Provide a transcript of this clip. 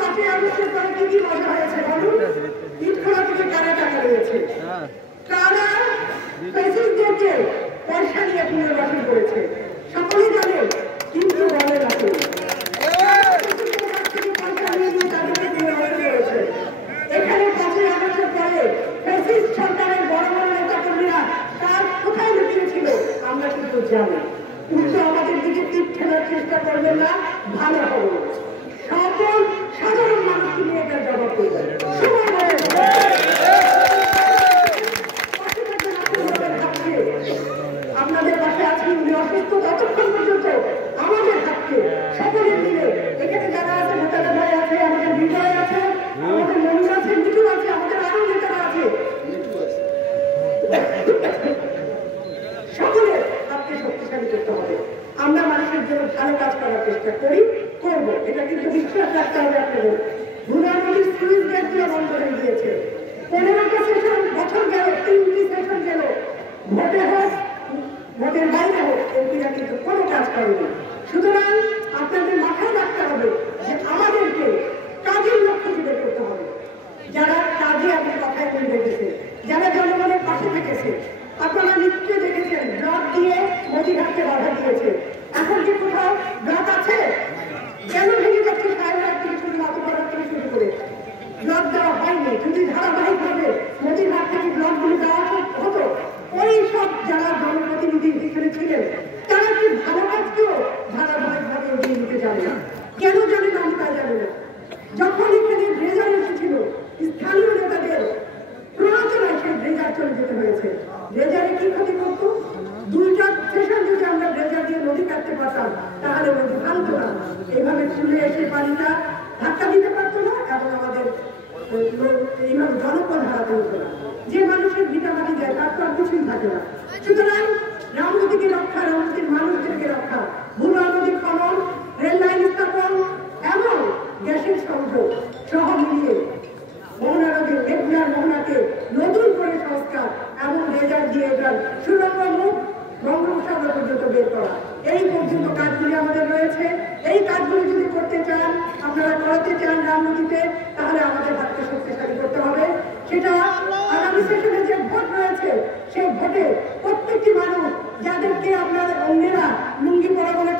5ই আগস্টের পরে কি কি মজা হয়েছে বলুন? ইটখোলা থেকে কারা টাকা রয়েছে, কারা ফ্যাসিস্টদেরকে পয়সা নিয়ে পুনর্বাসন করেছে সকলেই জানে, কিন্তু বলে না কেউ। এখানে 5ই আগস্টের পরে ফ্যাসিস্ট সরকারের বড় বড় নেতা কর্মীরা কার কোথায় লুকিয়েছিল আমরা কিন্তু জানি। কিন্তু আমাদের দিকে পিঠ ঠেলার চেষ্টা করবেন না, ভালো হবে। সকল সাধারণ মানুষকে নিয়ে এটার জবাব করবেন। আপনাদের পাশে আছি, উনি অসুস্থ, ততক্ষণ পর্যন্ত আমাদের হাতকে সকলের মিলে এখানে যারা আছে, ভোটার ভাই আছে, আমাদের বিজয় আছে, আমাদের মনির আছে, মিঠু আছে, আমাদের আরো নেতারা আছে, সকলের হাতকে শক্তিশালী করতে হবে। আমরা মানুষের জন্য ভালো কাজ করার চেষ্টা করি, করব, এটা কিন্তু বিশ্বাস রাখতে হবে আপনাদের। ভুনানদীর সুইচ গেট দিয়ে বন্ধ হয়ে গিয়েছে, 15টা সেশন বছর গেল, 3টি সেশন গেল, ভোটে হোক ভোটের বাইরে হোক এমপিরা কিন্তু কোনো কাজ করেনি। সুতরাং আপনাদের মাথায় রাখতে হবে যে আমাদেরকে কাজের লক্ষ্য বের করতে হবে। যারা কাজে আপনি কথায় বলে রেখেছে, যারা জনগণের পাশে থেকেছে, আপনারা নিশ্চয় দেখেছেন ব্লক দিয়ে মতিঘাটকে বাধা দিয়েছে। এখন কি কোথাও ব্লক আছে? কেন ভেঙে যাচ্ছে? সাহেবরাত থেকে শুরু, মাতুপাড়া থেকে শুরু করে ব্লক দেওয়া হয়নি। যদি ধারাবাহিকভাবে মতিঘাট থেকে ব্লকগুলি দেওয়া হতো, ওই সব যারা জনপ্রতিনিধি এখানে ছিলেন তারা কি ভালো কাজকেও ধারাবাহিকভাবে এগিয়ে নিতে জানে না? কেন জানে না? আমি তা জানি না। যখন এখানে ড্রেজার এসেছিল, স্থানীয় নেতাদের প্রয়োজনে সেই ড্রেজার চলে যেতে হয়েছে। ড্রেজারে কি ক্ষতি করতো? 2টা সেশন যদি আমরা ড্রেজার দিয়ে নদী কাটতে পারতাম তাহলে নদী ভাঙতো না, এইভাবে চলে এসে পানিটা ধাক্কা দিতে পারতো না এবং আমাদের এইভাবে জনপদ হারাতে হতো না। যে মানুষের ভিটা মাটি যায় তার তো আর কিছুই থাকে না। সুতরাং রামনদীকে রক্ষা, রামনদীর মানুষদেরকে রক্ষা, ভুনা নদী খনন, রেল লাইন স্থাপন এবং গ্যাসের সংযোগ সহ মিলিয়ে মোহনা নদীর মেঘনার মোহনাকে নতুন করে সংস্কার এবং রেজার দিয়ে এটার সুরঙ্গ মুখ বঙ্গোপসাগর পর্যন্ত বের করা, এই পর্যন্ত কাজগুলি আমাদের রয়েছে। এই কাজগুলি যদি করতে চান, আপনারা করাতে চান রামনদীতে, তাহলে আমাদের হাতকে শক্তিশালী করতে হবে। সেটা আগামী সেশনে যে ভোট রয়েছে, সেই ভোটে প্রত্যেকটি মানুষ যাদেরকে আপনার অন্যেরা লুঙ্গি পরা বলে